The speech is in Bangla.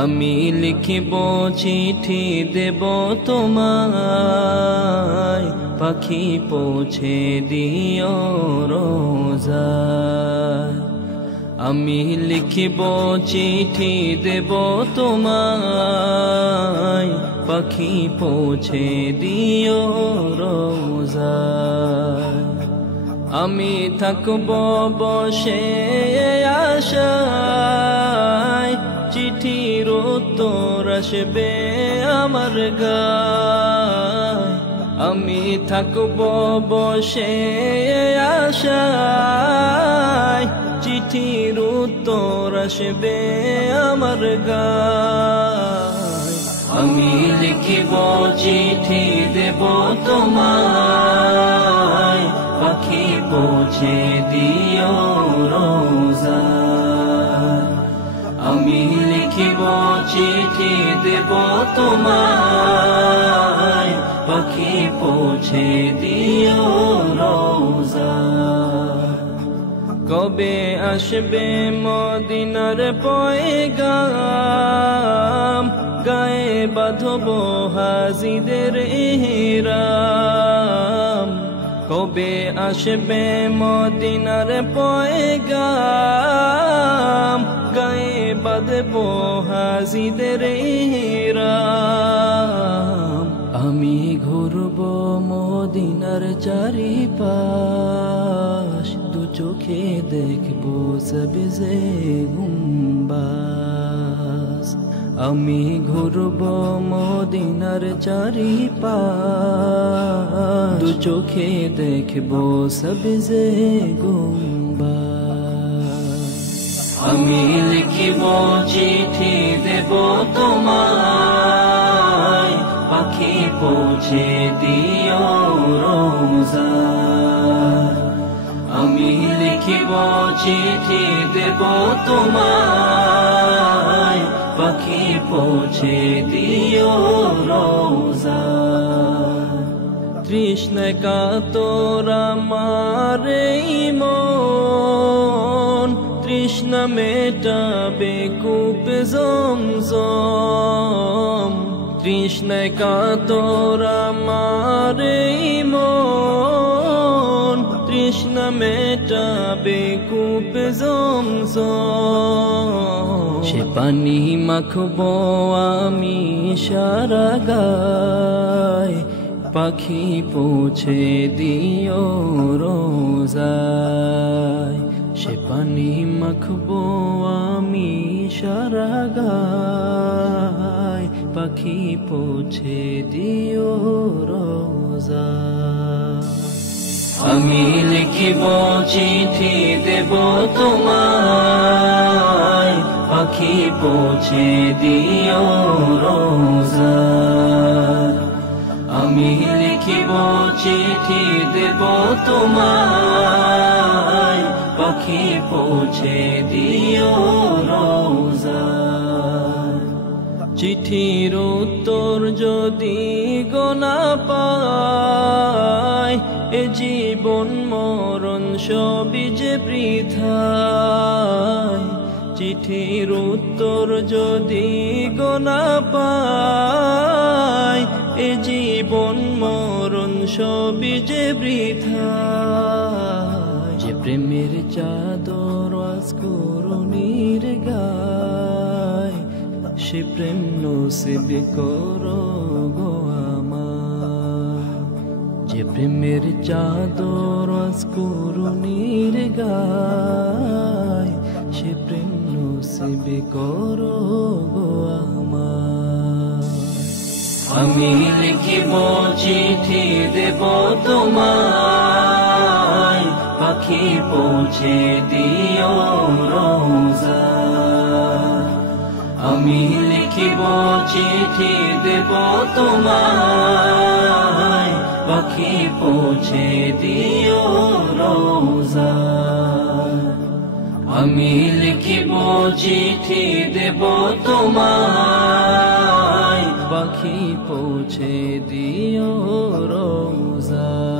আমি লিখিব চিঠি দেব তোমায়, পাখি পৌঁছে দিও রোজায়। আমি লিখিব চিঠি দেব তোমায়, পাখি পৌঁছে দিও রোজায়। আমি থাকব বসে আশায়, চিঠির উত্তর আসবে আমার গায়। আমি থাকব বসে আশায়, চিঠির উত্তর আসবে আমার গায়। আমি লিখিব চিঠি দেব তোমায়, পাখি পৌঁছে দিও রোজায়। আমি লিখিব চিঠি দেব তোমায়, পাখি পৌঁছে দিও রোজায়। কবে আসবে মদিনার পয়গাম, গায়ে বাঁধব হাজিদের ইহরাম। কবে আসবে মদিনার পয়গাম, গায়ে বাঁধব হাজিদের ইহরাম। আমি ঘুরব মদিনার চারিপাশ, দু চোখে দেখব সবজে গুম্বাস। আমি ঘুরব মদিনার চারিপাশ, দু চোখে দেখব সবজে গুম্বাস। আমি লিখিব চিঠি দেব তোমায়, পাখি পৌঁছে দিও রোজায়। আমি লিখিব চিঠি দেব তোমায়, পাখি পৌঁছে দিও রোজায়। তৃষ্ণায় কাতর আমার এই মন, তৃষ্ণা মেটাবে কূপ জমজম। তৃষ্ণায় কাতর আমার এই মন, তৃষ্ণা মেটাবে কূপ জমজম। সে পানি মাখব আমি সারা গায়, পাখি পৌঁছে দিও রোজায়। সে পানি মাখব আমি সারা গায়, পাখি পৌঁছে দিও রোজায়। আমি লিখিব চিঠি দেব তোমায়, পাখি পৌঁছে দিও রোজায়। আমি লিখিব চিঠি দেব তোমায়, পাখি পৌঁছে দিও রোজায়। চিঠির উত্তর যদি গোনা পাই, এ জীবন মরণ সবই যে বৃথায়। চিঠির উত্তর যদি গোনা পাই, এ জীবন মরণ সবই যে বৃথায়। যে প্রেমের চাদর আজকুরুনির গায়, সে প্রেম নসিব করো গো আমার। যে প্রেমের চাদর আজকুরুনির গায়, সে প্রেম নসিব করো গো আমার। আমি লিখিব চিঠি দেব তোমায়, পাখি পৌঁছে দিও রোজায়। আমি লিখিব চিঠি দেব তোমায়, পাখি পৌঁছে দিও রোজায়। আমি লিখিব চিঠি দেব তোমায়, পাখি পৌঁছে দিও রোজায়।